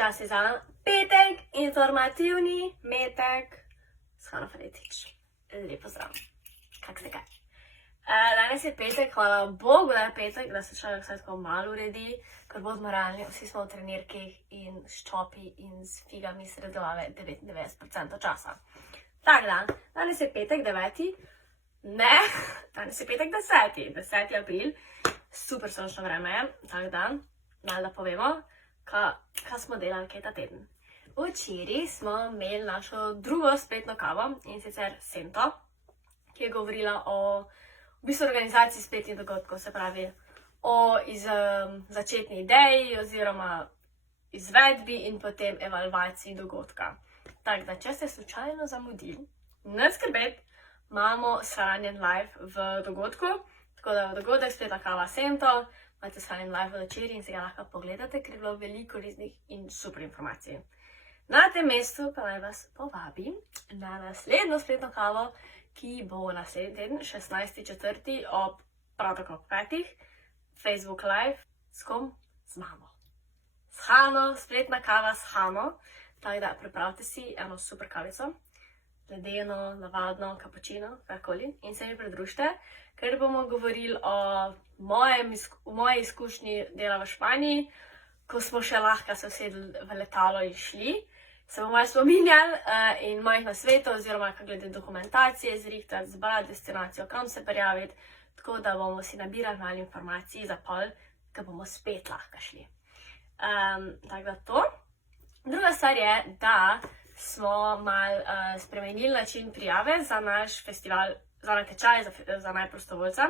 Čas je za petek, informativni metek s Hano Fretič. Lep pozdrav. Kak ste kaj? Danes je petek, hvala Bogu, da je petek, da se človek vsaj tako malo uredi, ker bodimo realni, vsi smo v trenirkih in s čopi in s figami sred glave 99% časa. Tak dan, danes je petek 9. Ne, danes je petek 10. april. Super sončno vreme je, tak dan, naj da povemo, kaj smo delali kaj ta teden. Včeraj smo imeli našo drugo spletno kavo, in sicer Sento, ki je govorila o v bistvu organizaciji spletnih dogodkov, se pravi o začetni ideji oziroma izvedbi in potem evalvaciji dogodka. Tako da, če ste slučajno zamudili, ne skrbeti, imamo shranjen live v dogodku, tako da v dogodek spletna kava Sento, imate shranjen live v večeri in si ga lahko pogledate, ker je bilo veliko koristnih in super informacij. Na tem mestu pa naj vas povabim na naslednjo spletno kavo, ki bo naslednji teden, 16.4. ob prav tako 5. Facebook Live. S kom? Z mamo. S Hano, spletna kava s Hano. Tako da pripravite si eno super kavico, ledeno, navadno, kapučino, karkoli, in se mi pridružite, ker bomo govorili o moji izkušnji dela v Španiji, ko smo še lahko se usedli v letalo in šli. Se bomo malo spominjali in mojih nasvetov, oziroma kaj glede dokumentacije zrihtati, zbrati destinacijo, kam se prijaviti, tako da bomo si nabirali malo informacij za pol, ko bomo spet lahko šli. Tako da to. Druga stvar je, da smo malo spremenili način prijave za naš festival, za natečaj za najprostovoljca.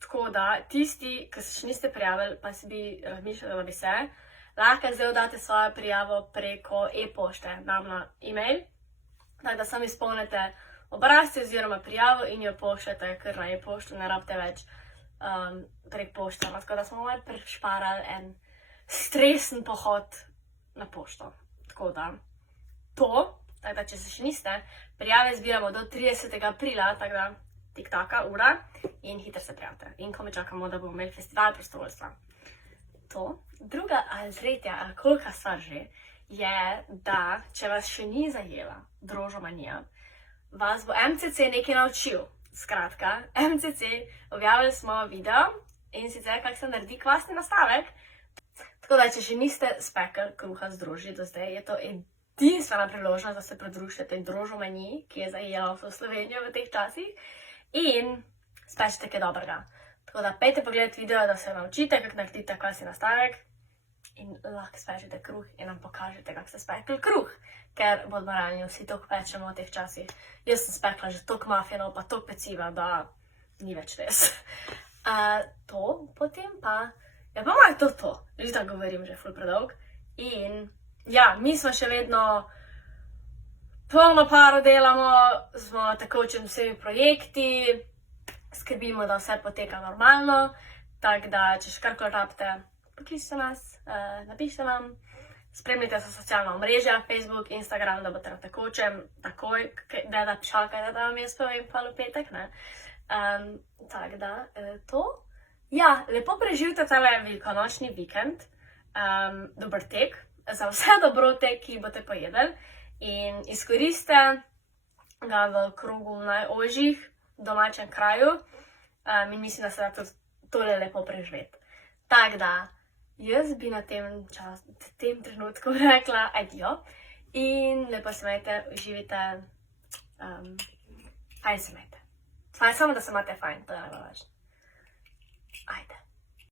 Tako da tisti, ki se še niste prijavili, pa si bi razmišljali, da bi se, lahko zdaj oddate svojo prijavo preko e-pošte, dam na e-mail, tako da sami izpolnite obrazce oziroma prijavo in jo pošljete kar na e-pošto, ne rabite več prek pošte. Tako da smo malo prešparali en stresen pohod na pošto. Tako da to, tako da če se še niste, prijave zbiramo do 30. aprila, tako da tik-taka ura in hitro se prijavite. In ko me čakamo, da bomo imeli festival prostovoljstva. To. Druga ali tretja, ali kolika stvar že, je, da če vas še ni zajela drožomanija, vas bo MCC nekaj naučil. Skratka, MCC, objavili smo video in sicer, kako se naredi kvasni nastavek. Tako da, če še niste spekli kruha z drožji do zdaj, je to edinstvena priložnost, da se pridružite tej drožomaniji, ki je zajela vso Slovenijo v teh časih, in spečete kaj dobrega. Tako da, pejte pogledati video, da se naučite, kako naredite kvasni nastavek in lahko spečete kruh in nam pokažete, kako ste spekli kruh, ker bodimo realni, vsi toliko pečemo v teh časih. Jaz sem spekla že toliko maffinov, pa toliko peciva, da ni več res. To, potem pa, ja pa malo to, že tako govorim, že ful predolg. In ja, mi smo še vedno polno paro delamo, smo tekočim vsemi projekti, skrbimo, da vse poteka normalno, tako da, če še karkoli rabite, pokličite nas, napišite nam, spremljite se socialna omrežja, Facebook, Instagram, da boste na tekočem, takoj, da čakajte, da vam jaz povem pa v petek, ne. Tako da, to. Ja, lepo preživite tale velikonočni vikend, dober tek, za vse dobrote, ki boste pojedli, in izkoriste ga v krogu najožjih, domačem kraju, in mislim, da se da tudi tole lepo preživeti. Tako da, jaz bi na tem trenutku rekla adijo in lepo se imejte, uživite, fajn se imejte. Samo da se imate fajn, to je najbolj važno. Ajde.